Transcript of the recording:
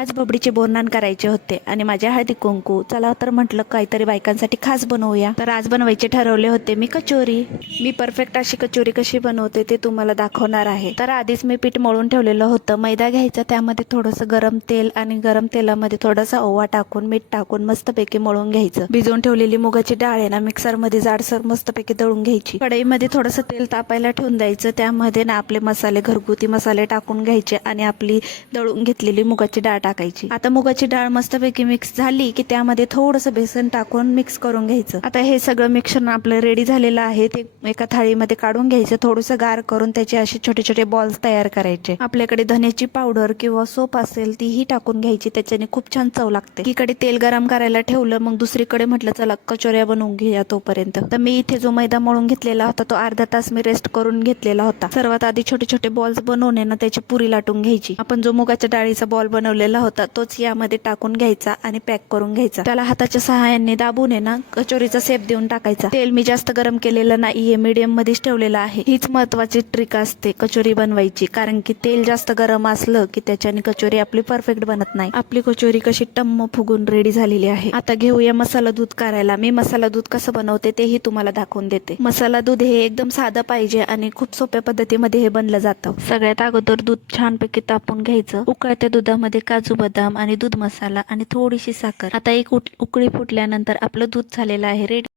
आज बबडीचे बोरनान करायचे होते आणि माझ्या हळदी कुंकू. चला तर म्हटलं काहीतरी बायकांसाठी खास बनवूया. तर आज बनवायचे ठरवले होते मी कचोरी. मी परफेक्ट अशी कचोरी कशी बनवते ते तुम्हाला दाखवणार आहे. तर आधीच मी पीठ मळून ठेवलेलं होतं. मैदा घ्यायचा, त्यामध्ये थोडंसं गरम तेल आणि गरम तेलामध्ये थोडासा ओवा टाकून मीठ टाकून मस्तपैकी मळून घ्यायचं. भिजवून ठेवलेली मुगाची डाळ आहे ना मिक्सर मध्ये जाडसर मस्तपैकी दळून घ्यायची. कढईमध्ये थोडंसं तेल तापायला ठेवून द्यायचं. त्यामध्ये ना आपले मसाले, घरगुती मसाले टाकून घ्यायचे आणि आपली दळून घेतलेली मुगाची डाळ टाकायची. आता मुगाची डाळ मस्तपैकी मिक्स झाली की त्यामध्ये थोडंसं बेसन टाकून मिक्स करून घ्यायचं. आता हे सगळं मिक्सर आपलं रेडी झालेलं आहे. ते एका थाळीमध्ये काढून घ्यायचं. थोडंसं गार करून त्याचे असे छोटे छोटे बॉल्स तयार करायचे. आपल्याकडे धन्याची पावडर किंवा सोप असेल तीही टाकून घ्यायची. त्याच्याने खूप छान चव लागते. एकीकडे तेल गरम करायला ठेवलं, मग दुसरीकडे म्हटलं चला कचोऱ्या बनवून घेऊया तोपर्यंत. तर मी इथे जो मैदा मळून घेतलेला होता तो अर्धा तास मी रेस्ट करून घेतलेला होता. सर्वात आधी छोटे छोटे बॉल्स बनवून ना त्याची पुरी लाटून घ्यायची. आपण जो मुगाच्या डाळीचा बॉल बनवलेला होता तोच यामध्ये टाकून घ्यायचा आणि पॅक करून घ्यायचा. त्याला हाताच्या सहाय्याने दाबून ना कचोरीचा शेप देऊन टाकायचा. तेल मी जास्त गरम केलेलं नाहीये, मीडियम मध्येच ठेवलेलं आहे. हीच महत्वाची ट्रिक असते कचोरी बनवायची, कारण की तेल जास्त गरम असलं की त्याच्याने कचोरी आपली परफेक्ट बनत नाही. आपली कचोरी कशी टम्म फुगून रेडी झालेली आहे. आता घेऊया मसाला दूध करायला. मी मसाला दूध कसं बनवते तेही तुम्हाला दाखवून देते. मसाला दूध हे एकदम साधं पाहिजे आणि खूप सोप्या पद्धतीमध्ये हे बनलं जातं. सगळ्यात अगोदर दूध छानपैकी तापून घ्यायचं. उकळत्या दुधामध्ये काजू बदाम आणि दूध मसाला आणि थोडीशी साखर. आता एक उकळी फुटल्यानंतर आपलं दूध झालेलं आहे रेडी.